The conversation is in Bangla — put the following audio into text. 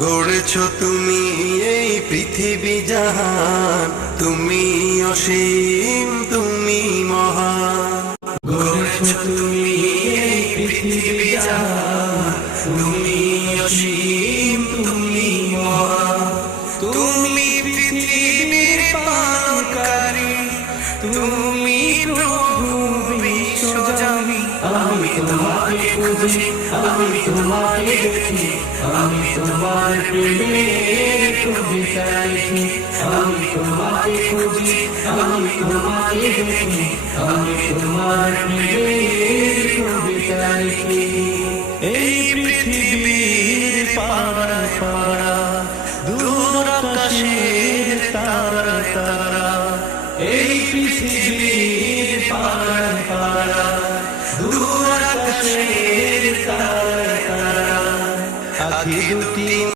গড়েছ তুমি এই পৃথিবী জাহান, তুমি অসীম, তুমি মহান। গড়েছ তুমি এই পৃথিবী জাহান, তুমি অসীম, তুমি মহান। তুমি পৃথিবীর পালনকারী, তুমি প্রভু বিশ্বজামি। আমি তোমাকে খুঁজি, আমি তোমাকে দেখি, আমি তোমার প্রেমের কবিতা লিখি। আমি তোমাকে খুঁজি, আমি তোমাকে দেখি, আমি তোমার প্রেমের কবিতা লিখি। এই পৃথিবীর পাড়ায় পাড়া, দূর আকাশের তারা তারা। এই পৃথিবীর পাড়ায় পাড়া, দূর আকাশের তারা তারা। আখি দুটি